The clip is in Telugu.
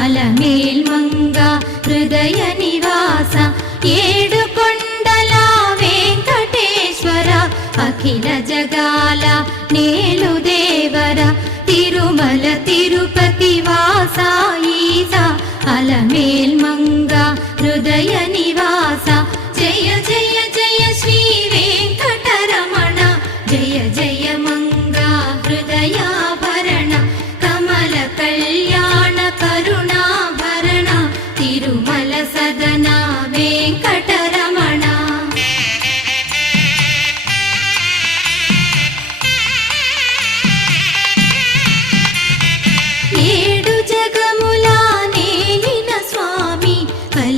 అలమేల్మంగ హృదయ నివాస ఏడుకొండల వెంకటేశ్వర అఖిల జగాల నేలు దేవర తిరుమల తిరుపతి వాస ఈసా అలమేల్మంగ హృదయ నివాస జయ జయ జయ శ్రీ వెంకటరమణ జయ జయ మంగ హృదయాభరణ కమల కళ్యాణ కరుణాభరణ తిరుమల సదన వెంకట